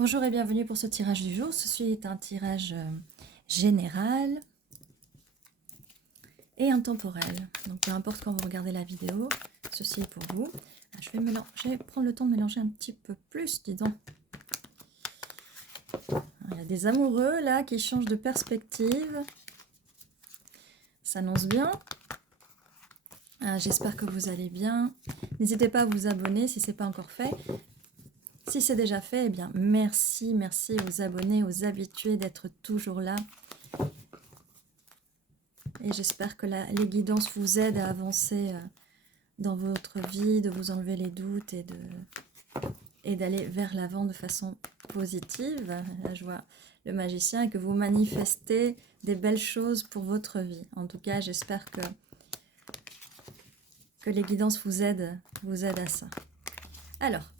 Bonjour et bienvenue pour ce tirage du jour. Ceci est un tirage général et intemporel. Donc peu importe quand vous regardez la vidéo, ceci est pour vous. Je vais prendre le temps de mélanger un petit peu plus, dis donc. Il y a des amoureux là qui changent de perspective. Ça annonce bien. J'espère que vous allez bien. N'hésitez pas à vous abonner si ce n'est pas encore fait. Si c'est déjà fait, eh bien merci aux abonnés, aux habitués d'être toujours là. Et j'espère que les guidances vous aident à avancer dans votre vie, de vous enlever les doutes et d'aller vers l'avant de façon positive. Là, je vois le magicien et que vous manifestez des belles choses pour votre vie. En tout cas, j'espère que les guidances vous aident à ça. Alors,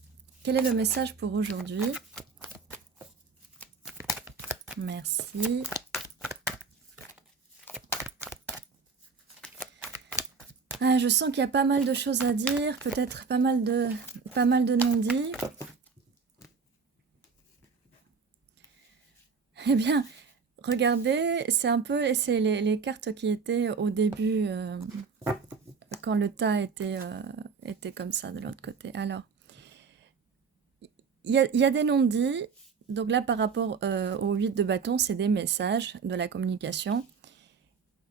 quel est le message pour aujourd'hui? Merci. Je sens qu'il y a pas mal de choses à dire, peut-être pas mal de non-dits. Eh bien, regardez, c'est les cartes qui étaient au début, quand le tas était comme ça de l'autre côté. Alors, il y a des non-dits. Donc là, par rapport au 8 de bâton, c'est des messages de la communication.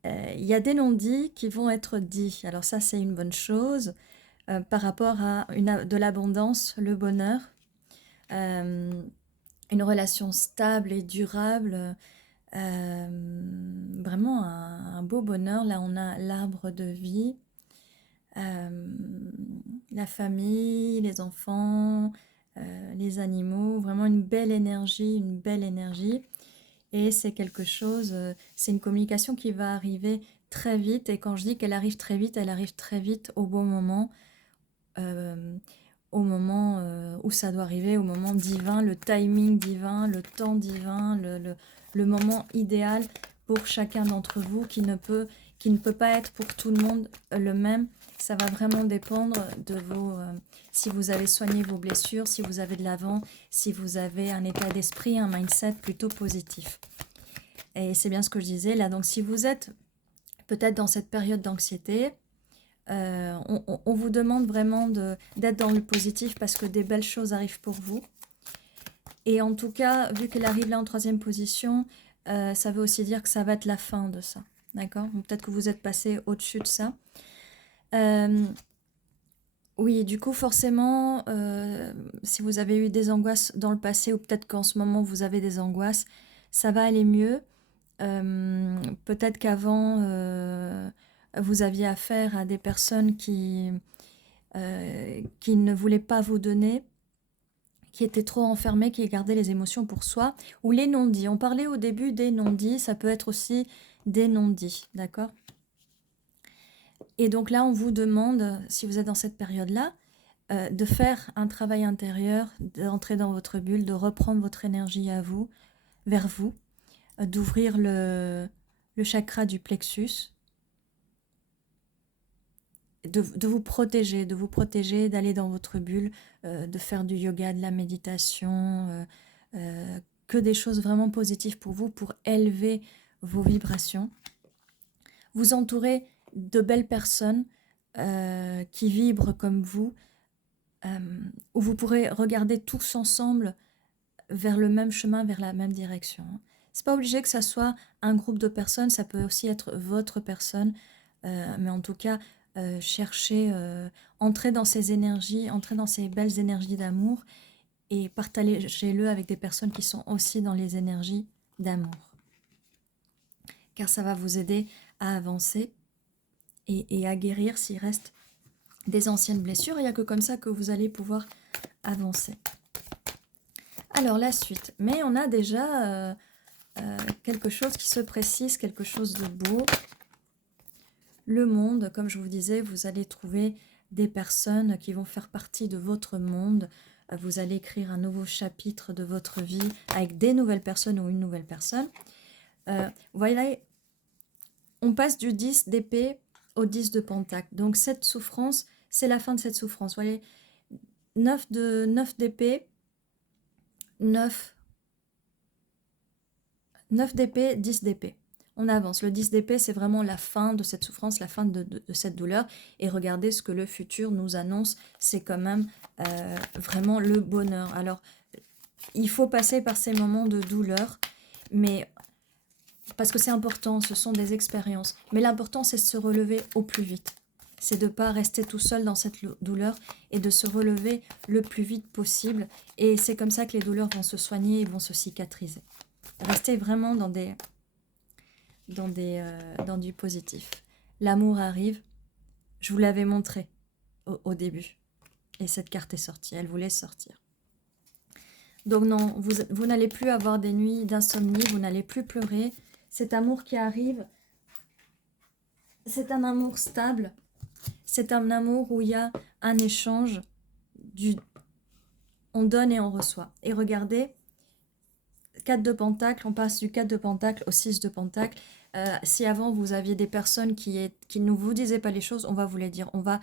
Il y a des non-dits qui vont être dits. Alors ça, c'est une bonne chose par rapport à de l'abondance, le bonheur, une relation stable et durable, vraiment un beau bonheur. Là, on a l'arbre de vie, la famille, les enfants, les animaux, vraiment une belle énergie, et c'est quelque chose, c'est une communication qui va arriver très vite, et quand je dis qu'elle arrive très vite au bon moment, au moment où ça doit arriver, au moment divin, le timing divin, le temps divin, le moment idéal pour chacun d'entre vous, qui ne peut pas être pour tout le monde le même. Ça va vraiment dépendre de si vous avez soigné vos blessures, si vous avez de l'avant, si vous avez un état d'esprit, un mindset plutôt positif. Et c'est bien ce que je disais là. Donc si vous êtes peut-être dans cette période d'anxiété, on vous demande vraiment d'être dans le positif, parce que des belles choses arrivent pour vous. Et en tout cas, vu qu'elle arrive là en 3e position, ça veut aussi dire que ça va être la fin de ça. D'accord? Peut-être que vous êtes passé au-dessus de ça. Oui, du coup, forcément, si vous avez eu des angoisses dans le passé, ou peut-être qu'en ce moment vous avez des angoisses, ça va aller mieux. Peut-être qu'avant, vous aviez affaire à des personnes qui ne voulaient pas vous donner, qui étaient trop enfermées, qui gardaient les émotions pour soi, ou les non-dits. On parlait au début des non-dits, ça peut être aussi des non-dits, d'accord? Et donc là, on vous demande, si vous êtes dans cette période-là, de faire un travail intérieur, d'entrer dans votre bulle, de reprendre votre énergie à vous, vers vous, d'ouvrir le chakra du plexus, de vous protéger, d'aller dans votre bulle, de faire du yoga, de la méditation, que des choses vraiment positives pour vous, pour élever vos vibrations. Vous entourer de belles personnes qui vibrent comme vous, où vous pourrez regarder tous ensemble vers le même chemin, vers la même direction. C'est pas obligé que ça soit un groupe de personnes, ça peut aussi être votre personne, mais en tout cas, cherchez, entrez dans ces énergies, entrez dans ces belles énergies d'amour, et partagez-le avec des personnes qui sont aussi dans les énergies d'amour. Car ça va vous aider à avancer et à guérir s'il reste des anciennes blessures. Il n'y a que comme ça que vous allez pouvoir avancer. Alors la suite, mais on a déjà quelque chose qui se précise, quelque chose de beau. Le monde, comme je vous disais, vous allez trouver des personnes qui vont faire partie de votre monde. Vous allez écrire un nouveau chapitre de votre vie avec des nouvelles personnes ou une nouvelle personne. Voilà, on passe du 10 d'épée au 10 de pentacle. Donc cette souffrance, c'est la fin de cette souffrance. Vous voyez, 9 d'épée, 9, 9 d'épée, 10 d'épée. On avance. Le 10 d'épée, c'est vraiment la fin de cette souffrance, la fin de cette douleur. Et regardez ce que le futur nous annonce. C'est quand même vraiment le bonheur. Alors, il faut passer par ces moments de douleur, mais parce que c'est important, ce sont des expériences. Mais l'important, c'est de se relever au plus vite. C'est de ne pas rester tout seul dans cette douleur et de se relever le plus vite possible. Et c'est comme ça que les douleurs vont se soigner et vont se cicatriser. Restez vraiment dans du positif. L'amour arrive. Je vous l'avais montré au début. Et cette carte est sortie. Elle voulait sortir. Donc non, vous n'allez plus avoir des nuits d'insomnie. Vous n'allez plus pleurer. Cet amour qui arrive, c'est un amour stable. C'est un amour où il y a un échange. On donne et on reçoit. Et regardez, 4 de Pentacle, on passe du 4 de Pentacle au 6 de Pentacle. Si avant vous aviez des personnes qui ne vous disaient pas les choses, on va vous les dire. On va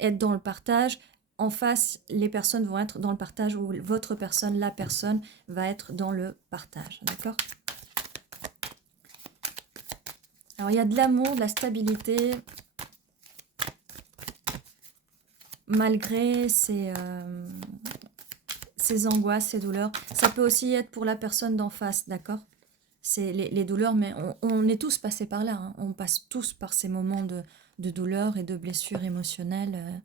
être dans le partage. En face, les personnes vont être dans le partage ou votre personne, la personne, va être dans le partage. D'accord? Alors, il y a de l'amour, de la stabilité, malgré ces angoisses, ces douleurs. Ça peut aussi être pour la personne d'en face, d'accord? C'est les douleurs, mais on est tous passés par là. Hein. On passe tous par ces moments de douleur et de blessures émotionnelles.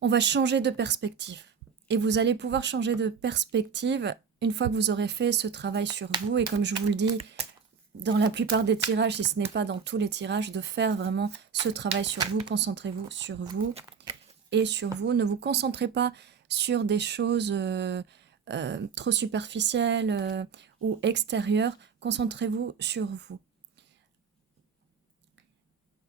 On va changer de perspective. Et vous allez pouvoir changer de perspective une fois que vous aurez fait ce travail sur vous. Et comme je vous le dis, dans la plupart des tirages, si ce n'est pas dans tous les tirages, de faire vraiment ce travail sur vous. Concentrez-vous sur vous et sur vous. Ne vous concentrez pas sur des choses trop superficielles ou extérieures. Concentrez-vous sur vous.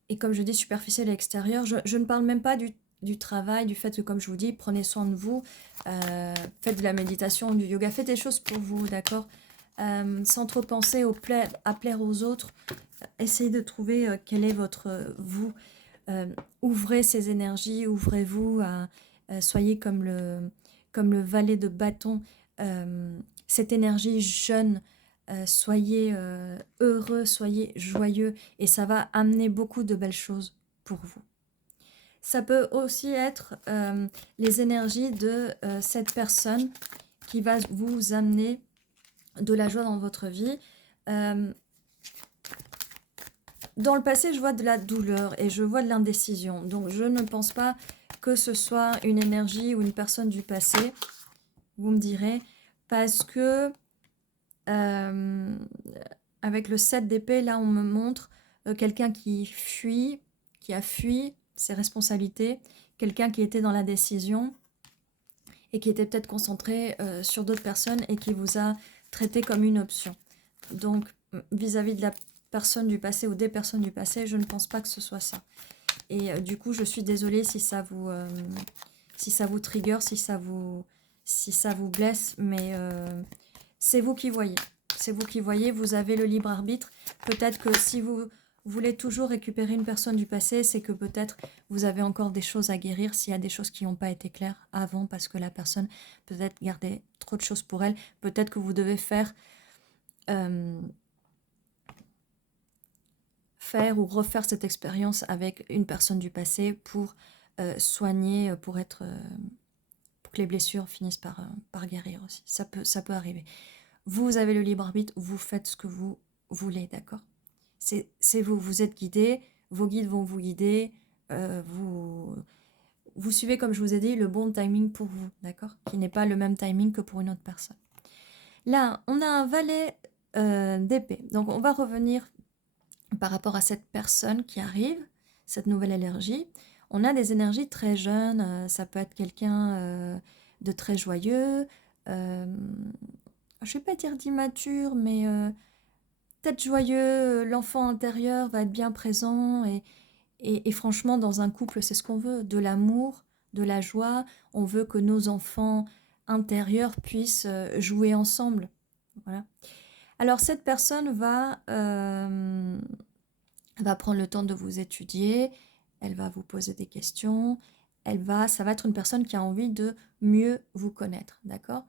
Et comme je dis superficiel et extérieur, je ne parle même pas du travail, du fait que, comme je vous dis, prenez soin de vous, faites de la méditation, du yoga, faites des choses pour vous, d'accord, sans trop penser à plaire aux autres. Essayez de trouver quel est votre vous. Ouvrez ces énergies, ouvrez-vous, soyez comme le valet de bâton, cette énergie jeune, soyez heureux, soyez joyeux et ça va amener beaucoup de belles choses pour vous. Ça peut aussi être les énergies de cette personne qui va vous amener de la joie dans votre vie. Dans le passé, je vois de la douleur et je vois de l'indécision. Donc, je ne pense pas que ce soit une énergie ou une personne du passé. Vous me direz, parce que avec le 7 d'épée, là, on me montre quelqu'un qui a fui ses responsabilités, quelqu'un qui était dans la décision et qui était peut-être concentré sur d'autres personnes et qui vous a traité comme une option. Donc, vis-à-vis de la personne du passé ou des personnes du passé, je ne pense pas que ce soit ça. Et du coup, je suis désolée si ça vous trigger, si ça vous blesse, mais c'est vous qui voyez. C'est vous qui voyez, vous avez le libre arbitre. Peut-être que si vous voulez toujours récupérer une personne du passé, c'est que peut-être vous avez encore des choses à guérir s'il y a des choses qui n'ont pas été claires avant parce que la personne peut-être gardait trop de choses pour elle. Peut-être que vous devez faire ou refaire cette expérience avec une personne du passé pour soigner, pour que les blessures finissent par guérir aussi. Ça peut arriver. Vous avez le libre arbitre, vous faites ce que vous voulez, d'accord? C'est vous êtes guidé, vos guides vont vous guider, vous suivez, comme je vous ai dit, le bon timing pour vous, d'accord? Qui n'est pas le même timing que pour une autre personne. Là, on a un valet d'épée. Donc, on va revenir par rapport à cette personne qui arrive, cette nouvelle énergie. On a des énergies très jeunes, ça peut être quelqu'un de très joyeux, je ne vais pas dire d'immature, mais peut-être joyeux, l'enfant intérieur va être bien présent et franchement, dans un couple, c'est ce qu'on veut, de l'amour, de la joie. On veut que nos enfants intérieurs puissent jouer ensemble. Voilà. Alors, cette personne va prendre le temps de vous étudier, elle va vous poser des questions, ça va être une personne qui a envie de mieux vous connaître, d'accord?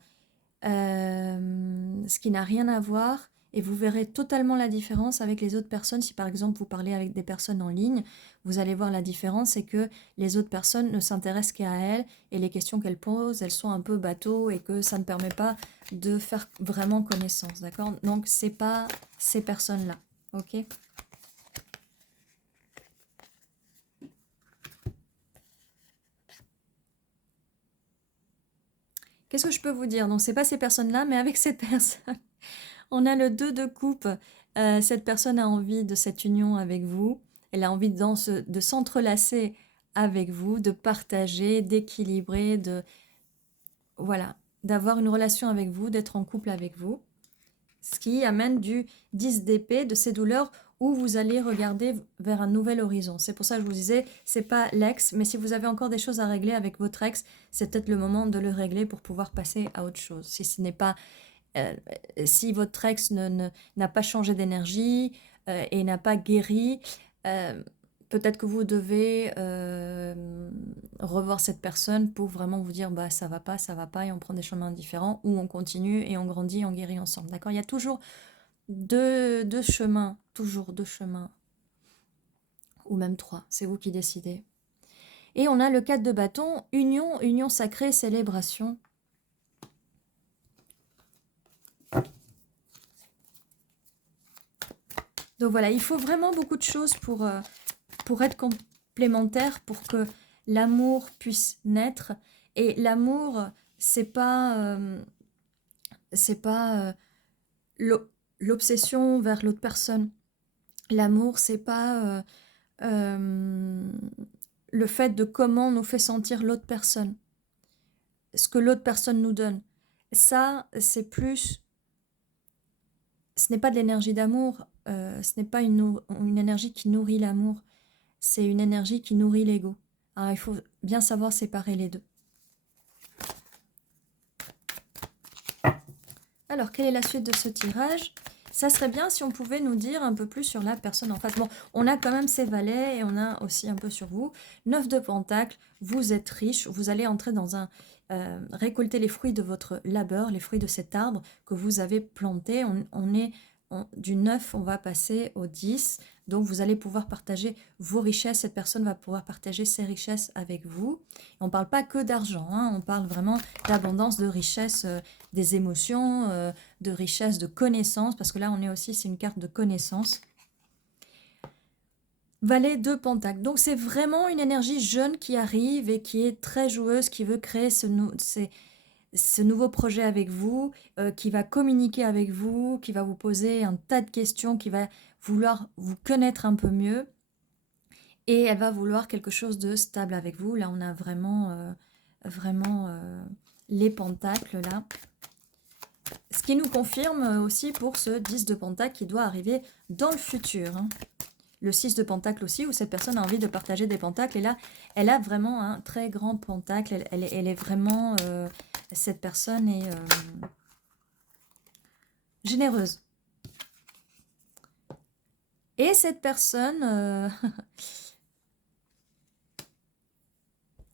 ce qui n'a rien à voir, et vous verrez totalement la différence avec les autres personnes. Si par exemple vous parlez avec des personnes en ligne, vous allez voir la différence, c'est que les autres personnes ne s'intéressent qu'à elles, et les questions qu'elles posent, elles sont un peu bateaux, et que ça ne permet pas de faire vraiment connaissance, d'accord? Donc c'est pas ces personnes-là, ok? Qu'est-ce que je peux vous dire? Donc c'est pas ces personnes-là, mais avec cette personne, on a le 2 de coupe. Cette personne a envie de cette union avec vous. Elle a envie de s'entrelacer avec vous, de partager, d'équilibrer, voilà, d'avoir une relation avec vous, d'être en couple avec vous. Ce qui amène du 10 d'épée, de ces douleurs où vous allez regarder vers un nouvel horizon. C'est pour ça que je vous disais, c'est pas l'ex, mais si vous avez encore des choses à régler avec votre ex, c'est peut-être le moment de le régler pour pouvoir passer à autre chose. Si ce n'est pas euh, si votre ex n'a pas changé d'énergie et n'a pas guéri, euh, peut-être que vous devez revoir cette personne pour vraiment vous dire bah ça va pas et on prend des chemins différents ou on continue et on grandit, on guérit ensemble. D'accord? Il y a toujours deux chemins, toujours deux chemins ou même trois. C'est vous qui décidez. Et on a le 4 de bâton, union, union sacrée, célébration. Donc voilà, il faut vraiment beaucoup de choses pour être complémentaires, pour que l'amour puisse naître. Et l'amour, c'est pas l'obsession vers l'autre personne. L'amour, c'est pas le fait de comment nous fait sentir l'autre personne, ce que l'autre personne nous donne. Ça, c'est plus... Ce n'est pas de l'énergie d'amour, ce n'est pas une énergie qui nourrit l'amour, c'est une énergie qui nourrit l'ego. Alors, il faut bien savoir séparer les deux. Alors, quelle est la suite de ce tirage? Ça serait bien si on pouvait nous dire un peu plus sur la personne en face. Bon, on a quand même ces valets et on a aussi un peu sur vous. 9 de pentacles, vous êtes riche, vous allez entrer dans un... récolter les fruits de votre labeur, les fruits de cet arbre que vous avez planté. Du 9, on va passer au 10. Donc, vous allez pouvoir partager vos richesses. Cette personne va pouvoir partager ses richesses avec vous. On ne parle pas que d'argent, hein, on parle vraiment d'abondance, de richesse, des émotions, de richesse, de connaissances, parce que là, on est aussi, c'est une carte de connaissance. Valet de Pentacle. Donc, c'est vraiment une énergie jeune qui arrive et qui est très joueuse, qui veut créer ce nouveau projet avec vous, qui va communiquer avec vous, qui va vous poser un tas de questions, qui va vouloir vous connaître un peu mieux. Et elle va vouloir quelque chose de stable avec vous. Là, on a vraiment, les pentacles, là. Ce qui nous confirme aussi pour ce 10 de pentacle qui doit arriver dans le futur. Hein. Le 6 de pentacle aussi, où cette personne a envie de partager des pentacles. Et là, elle a vraiment un très grand pentacle. Elle est vraiment... cette personne est généreuse. Et cette personne...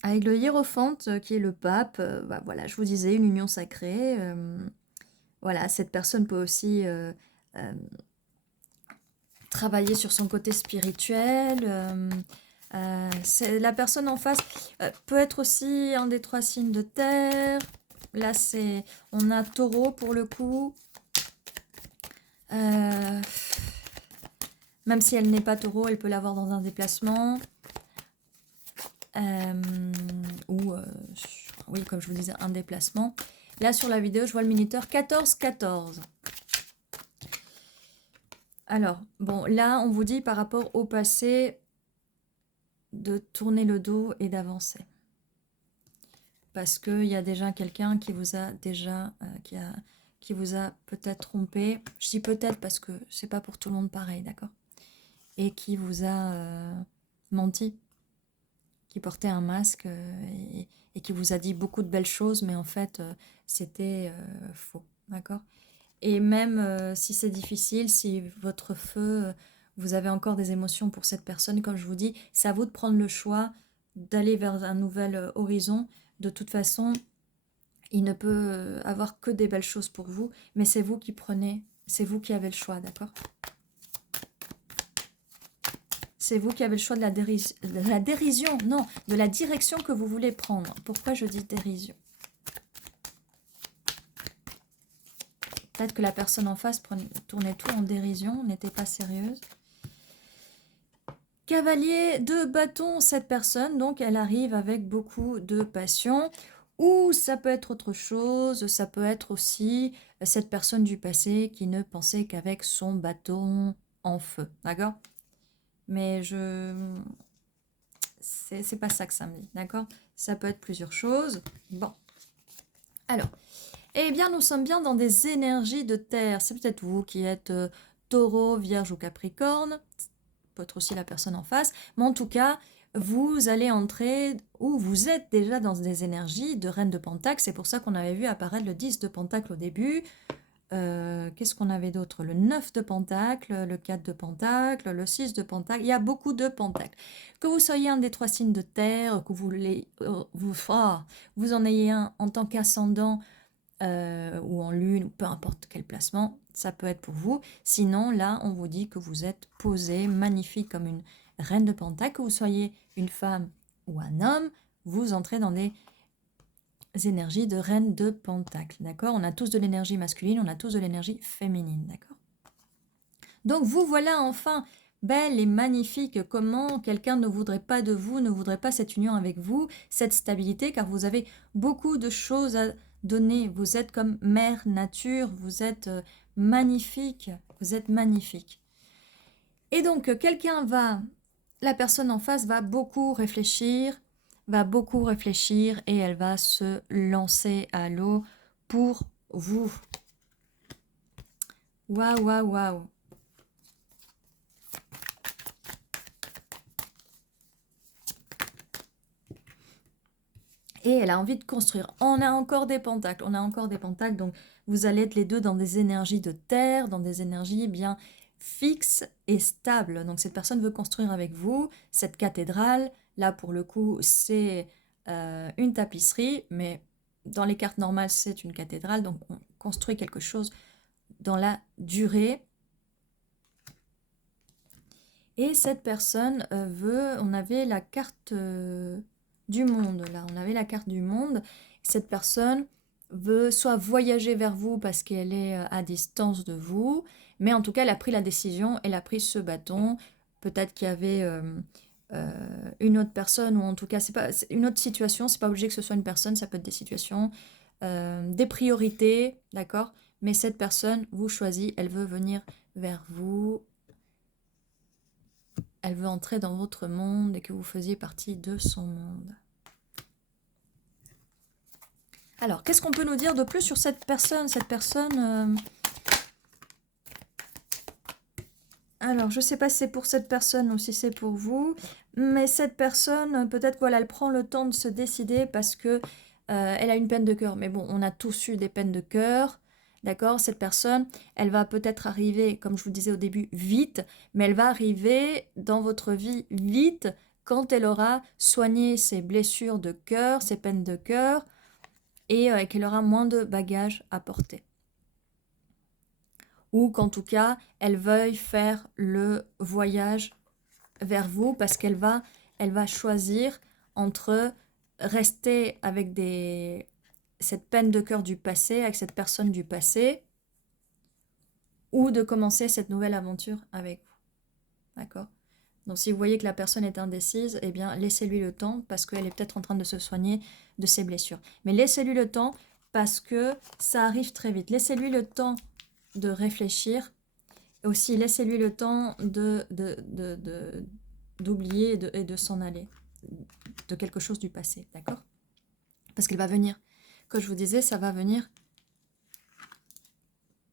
avec le hiérophante qui est le pape, bah voilà, je vous disais, une union sacrée. Voilà, cette personne peut aussi travailler sur son côté spirituel. La personne en face peut être aussi un des 3 signes de terre. Là, on a taureau pour le coup. Même si elle n'est pas taureau, elle peut l'avoir dans un déplacement. Oui, comme je vous disais, un déplacement. Là, sur la vidéo, je vois le minuteur 14-14. Alors, bon, là, on vous dit par rapport au passé de tourner le dos et d'avancer. Parce qu'il y a déjà quelqu'un qui vous a déjà, qui vous a peut-être trompé. Je dis peut-être parce que c'est pas pour tout le monde pareil, d'accord? Et qui vous a menti, qui portait un masque et qui vous a dit beaucoup de belles choses, mais en fait, c'était faux, d'accord? Et même si c'est difficile, si votre feu, vous avez encore des émotions pour cette personne, comme je vous dis, c'est à vous de prendre le choix d'aller vers un nouvel horizon. De toute façon, Il ne peut avoir que des belles choses pour vous, mais c'est vous qui prenez, c'est vous qui avez le choix, d'accord? C'est vous qui avez le choix de la dérision, non, de la direction que vous voulez prendre. Pourquoi je dis dérision? Peut-être que la personne en face tournait tout en dérision, n'était pas sérieuse. Cavalier de bâton, cette personne, donc elle arrive avec beaucoup de passion. Ou ça peut être autre chose, ça peut être aussi cette personne du passé qui ne pensait qu'avec son bâton en feu, d'accord? Mais c'est pas ça que ça me dit, d'accord? Ça peut être plusieurs choses. Bon, alors, eh bien, nous sommes bien dans des énergies de terre. C'est peut-être vous qui êtes taureau, vierge ou capricorne. Peut être aussi la personne en face. Mais en tout cas, vous allez entrer, ou vous êtes déjà dans des énergies de reine de pentacle. C'est pour ça qu'on avait vu apparaître le 10 de pentacle au début. Qu'est-ce qu'on avait d'autre? Le 9 de pentacle, le 4 de pentacle, le 6 de pentacle. Il y a beaucoup de pentacles. Que vous soyez un des 3 signes de terre, que vous en ayez un en tant qu'ascendant ou en lune, ou peu importe quel placement, ça peut être pour vous. Sinon, là, on vous dit que vous êtes posé, magnifique comme une reine de pentacle, que vous soyez une femme ou un homme, vous entrez dans des énergies de reine de pentacle, d'accord? On a tous de l'énergie masculine, on a tous de l'énergie féminine, d'accord? Donc vous voilà enfin belle et magnifique. Comment quelqu'un ne voudrait pas de vous, ne voudrait pas cette union avec vous, cette stabilité, car vous avez beaucoup de choses à donner. Vous êtes comme mère nature, vous êtes magnifique, vous êtes magnifique. Et donc la personne en face va beaucoup réfléchir et elle va se lancer à l'eau pour vous. Waouh, waouh, waouh. Et elle a envie de construire. On a encore des pentacles, donc vous allez être les deux dans des énergies de terre, dans des énergies bien fixes et stables. Donc cette personne veut construire avec vous cette cathédrale. Là, pour le coup, c'est une tapisserie, mais dans les cartes normales, c'est une cathédrale. Donc on construit quelque chose dans la durée. Et cette personne on avait la carte du monde, là, on avait la carte du monde. Cette personne veut soit voyager vers vous parce qu'elle est à distance de vous, mais en tout cas, elle a pris la décision, elle a pris ce bâton. Peut-être qu'il y avait une autre personne, ou en tout cas, c'est une autre situation, c'est pas obligé que ce soit une personne, ça peut être des situations, des priorités, d'accord? Mais cette personne vous choisit, elle veut venir vers vous. Elle veut entrer dans votre monde et que vous faisiez partie de son monde. Alors, qu'est-ce qu'on peut nous dire de plus sur cette personne? Alors, je ne sais pas si c'est pour cette personne ou si c'est pour vous, mais cette personne, peut-être voilà, elle prend le temps de se décider parce que elle a une peine de cœur. Mais bon, on a tous eu des peines de cœur. D'accord? Cette personne, elle va peut-être arriver, comme je vous disais au début, vite, mais elle va arriver dans votre vie vite quand elle aura soigné ses blessures de cœur, ses peines de cœur, et qu'elle aura moins de bagages à porter. Ou qu'en tout cas, elle veuille faire le voyage vers vous parce qu'elle va choisir entre rester avec cette peine de cœur du passé, avec cette personne du passé, ou de commencer cette nouvelle aventure avec vous. D'accord? Donc si vous voyez que la personne est indécise, eh bien laissez-lui le temps parce qu'elle est peut-être en train de se soigner de ses blessures. Mais laissez-lui le temps parce que ça arrive très vite. Laissez-lui le temps de réfléchir. Aussi, laissez-lui le temps d'oublier et de s'en aller de quelque chose du passé. D'accord? Parce qu'elle va venir. Comme je vous disais, ça va venir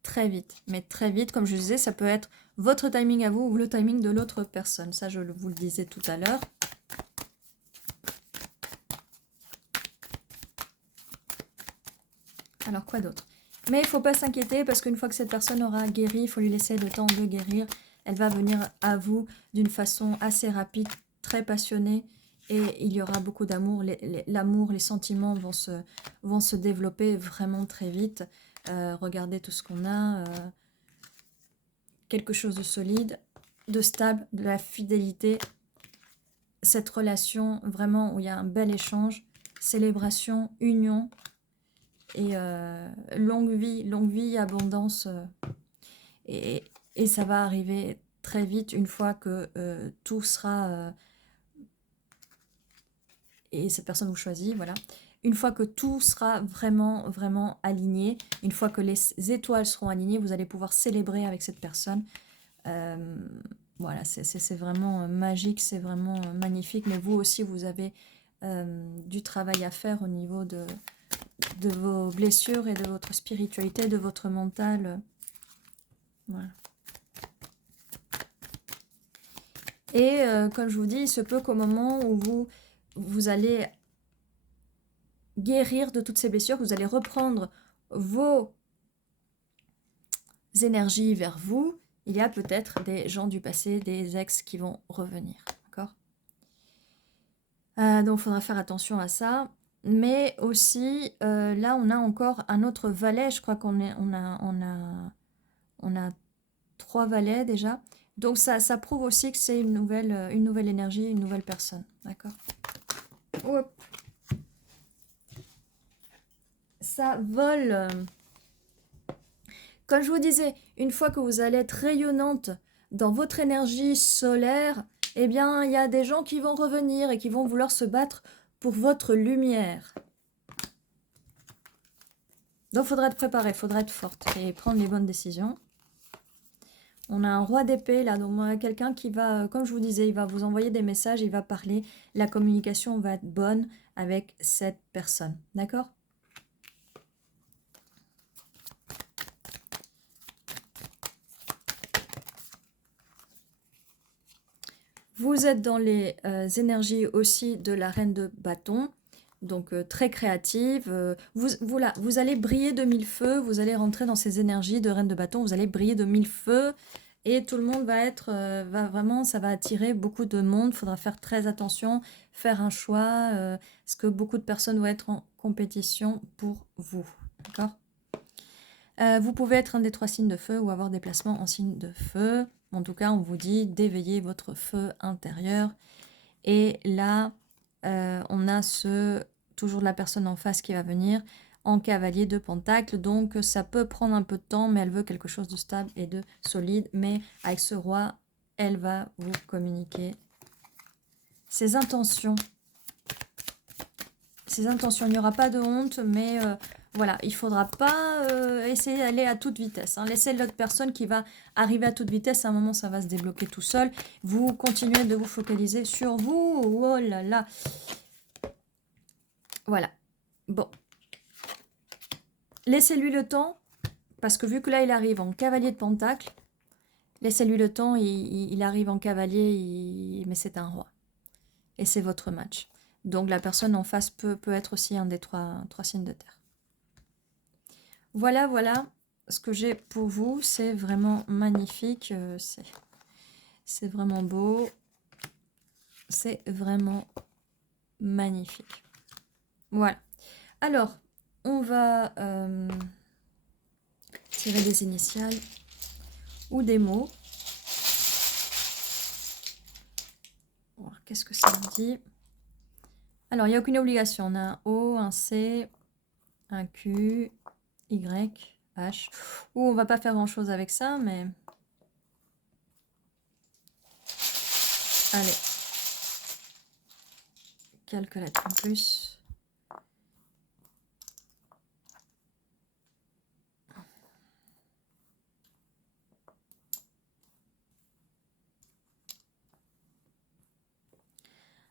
très vite. Mais très vite, comme je vous disais, ça peut être votre timing à vous ou le timing de l'autre personne. Ça, je vous le disais tout à l'heure. Alors, quoi d'autre? Mais il ne faut pas s'inquiéter parce qu'une fois que cette personne aura guéri, il faut lui laisser le temps de guérir. Elle va venir à vous d'une façon assez rapide, très passionnée et il y aura beaucoup d'amour. L'amour, les sentiments vont se développer vraiment très vite. Regardez tout ce qu'on a. Quelque chose de solide, de stable, de la fidélité. Cette relation vraiment où il y a un bel échange, célébration, union et longue vie, abondance. Et, et ça va arriver très vite une fois que tout sera... et cette personne vous choisit, voilà. Une fois que tout sera vraiment, vraiment aligné, une fois que les étoiles seront alignées, vous allez pouvoir célébrer avec cette personne. Voilà, c'est vraiment magique, c'est vraiment magnifique. Mais vous aussi, vous avez du travail à faire au niveau de vos blessures et de votre spiritualité, de votre mental. Voilà. Et comme je vous dis, il se peut qu'au moment où vous allez guérir de toutes ces blessures, vous allez reprendre vos énergies vers vous, il y a peut-être des gens du passé, des ex qui vont revenir. D'accord ? Donc, il faudra faire attention à ça. Mais aussi, là, on a encore un autre valet. Je crois qu'on a 3 valets déjà. Donc, ça prouve aussi que c'est une nouvelle énergie, une nouvelle personne. D'accord ? Hop. Ça vole. Comme je vous disais, une fois que vous allez être rayonnante dans votre énergie solaire, eh bien, il y a des gens qui vont revenir et qui vont vouloir se battre pour votre lumière. Donc, il faudra être préparé, il faudra être forte et prendre les bonnes décisions. On a un roi d'épée là, donc quelqu'un qui va, comme je vous disais, il va vous envoyer des messages, il va parler. La communication va être bonne avec cette personne. D'accord ? Vous êtes dans les énergies aussi de la reine de bâton, donc très créative. Vous allez briller de mille feux, vous allez rentrer dans ces énergies de reine de bâton, vous allez briller de mille feux et tout le monde va être, vraiment, ça va attirer beaucoup de monde. Il faudra faire très attention, faire un choix, parce que beaucoup de personnes vont être en compétition pour vous. D'accord ? Vous pouvez être un des 3 signes de feu ou avoir des placements en signe de feu. En tout cas, on vous dit d'éveiller votre feu intérieur. Et là, on a toujours la personne en face qui va venir en cavalier de pentacle. Donc, ça peut prendre un peu de temps, mais elle veut quelque chose de stable et de solide. Mais avec ce roi, elle va vous communiquer ses intentions. Ses intentions, il n'y aura pas de honte, mais voilà, il ne faudra pas essayer d'aller à toute vitesse. Hein. Laissez l'autre personne qui va arriver à toute vitesse, à un moment ça va se débloquer tout seul. Vous continuez de vous focaliser sur vous. Oh là là. Voilà. Bon. Laissez-lui le temps, parce que vu que là il arrive en cavalier de pentacle, laissez-lui le temps, il arrive en cavalier, mais c'est un roi. Et c'est votre match. Donc la personne en face peut être aussi un des trois signes de terre. Voilà, voilà ce que j'ai pour vous. C'est vraiment magnifique. C'est vraiment beau. C'est vraiment magnifique. Voilà. Alors, on va tirer des initiales ou des mots. Qu'est-ce que ça me dit? Alors, il n'y a aucune obligation. On a un O, un C, un Q, Y, H. Ou on va pas faire grand-chose avec ça, mais... Allez. Quelques lettres en plus.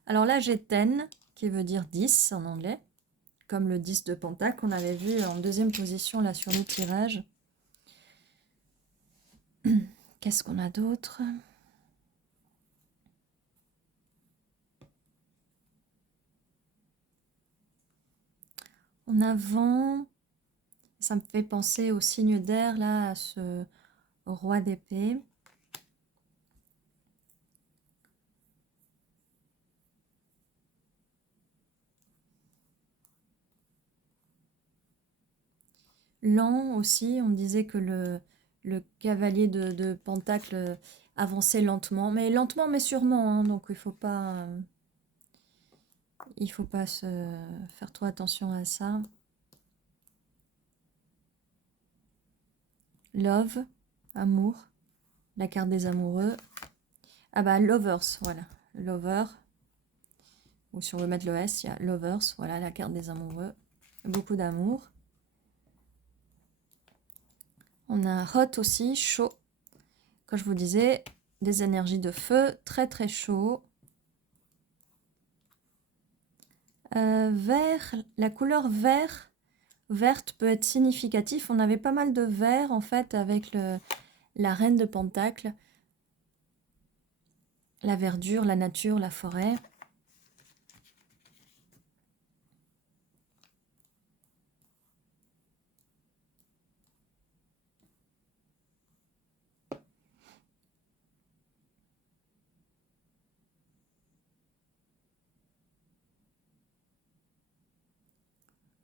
Alors là, j'ai 10, qui veut dire 10 en anglais, comme le 10 de Pentacle qu'on avait vu en deuxième position là sur le tirage. Qu'est-ce qu'on a d'autre? En avant, ça me fait penser au signe d'air, là, à ce roi d'épée. lent aussi. On disait que le cavalier de Pentacle avançait lentement, mais sûrement, hein, donc il faut pas faire trop attention à ça. Love, amour, la carte des amoureux. Ah bah, Lovers, voilà, Lover. Ou si on veut mettre le S, il y a Lovers, voilà la carte des amoureux. Beaucoup d'amour. On a Hot aussi, chaud. Comme je vous disais, des énergies de feu, très très chaud. Vert, la couleur verte peut être significatif. On avait pas mal de vert en fait avec la reine de Pentacle. La verdure, la nature, la forêt.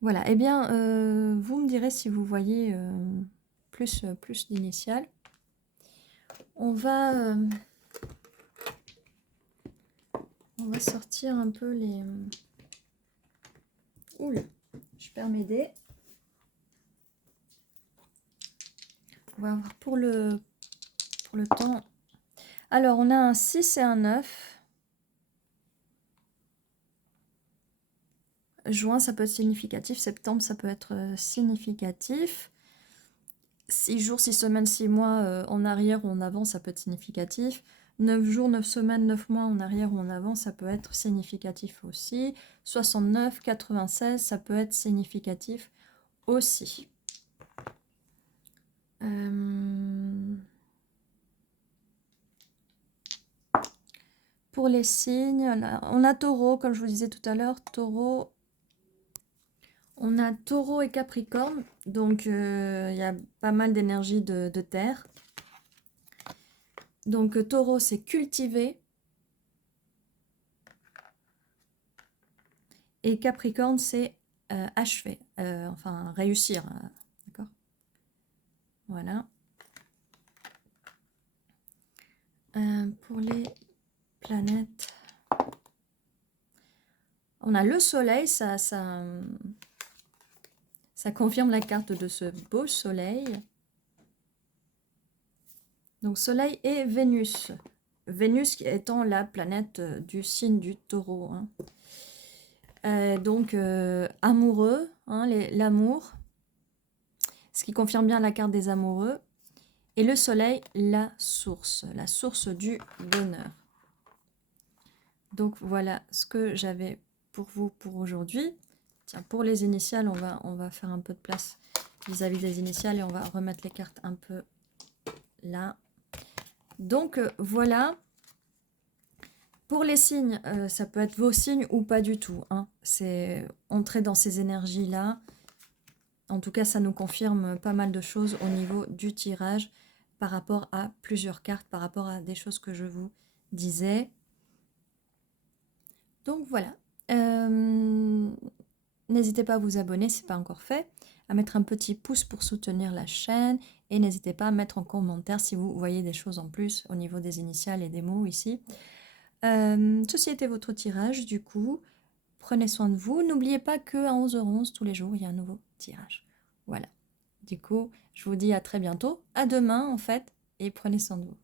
Voilà, eh bien, vous me direz si vous voyez plus d'initiales. On va sortir un peu les... Oula, je perds mes dés. On va voir pour le temps. Alors, on a un 6 et un 9. Juin, ça peut être significatif. Septembre, ça peut être significatif. 6 jours, 6 semaines, 6 mois en arrière ou en avant, ça peut être significatif. 9 jours, 9 semaines, 9 mois en arrière ou en avant, ça peut être significatif aussi. 69, 96, ça peut être significatif aussi. Pour les signes, on a Taureau, comme je vous disais tout à l'heure, Taureau. On a Taureau et Capricorne, donc il y a pas mal d'énergie de terre. Donc Taureau, c'est cultiver. Et Capricorne, c'est achever, enfin réussir. D'accord? Voilà. Pour les planètes, on a le soleil, ça confirme la carte de ce beau soleil. Donc soleil et Vénus. Vénus étant la planète du signe du taureau. Hein. Donc amoureux, hein, l'amour. Ce qui confirme bien la carte des amoureux. Et le soleil, la source du bonheur. Donc voilà ce que j'avais pour vous pour aujourd'hui. Tiens, pour les initiales, on va faire un peu de place vis-à-vis des initiales et on va remettre les cartes un peu là. Donc voilà. Pour les signes, ça peut être vos signes ou pas du tout. Hein. C'est entrer dans ces énergies-là. En tout cas, ça nous confirme pas mal de choses au niveau du tirage par rapport à plusieurs cartes, par rapport à des choses que je vous disais. Donc voilà. N'hésitez pas à vous abonner si ce n'est pas encore fait, à mettre un petit pouce pour soutenir la chaîne et n'hésitez pas à mettre en commentaire si vous voyez des choses en plus au niveau des initiales et des mots ici. Ceci était votre tirage du coup. Prenez soin de vous. N'oubliez pas qu'à 11h11 tous les jours, il y a un nouveau tirage. Voilà. Du coup, je vous dis à très bientôt. À demain en fait et prenez soin de vous.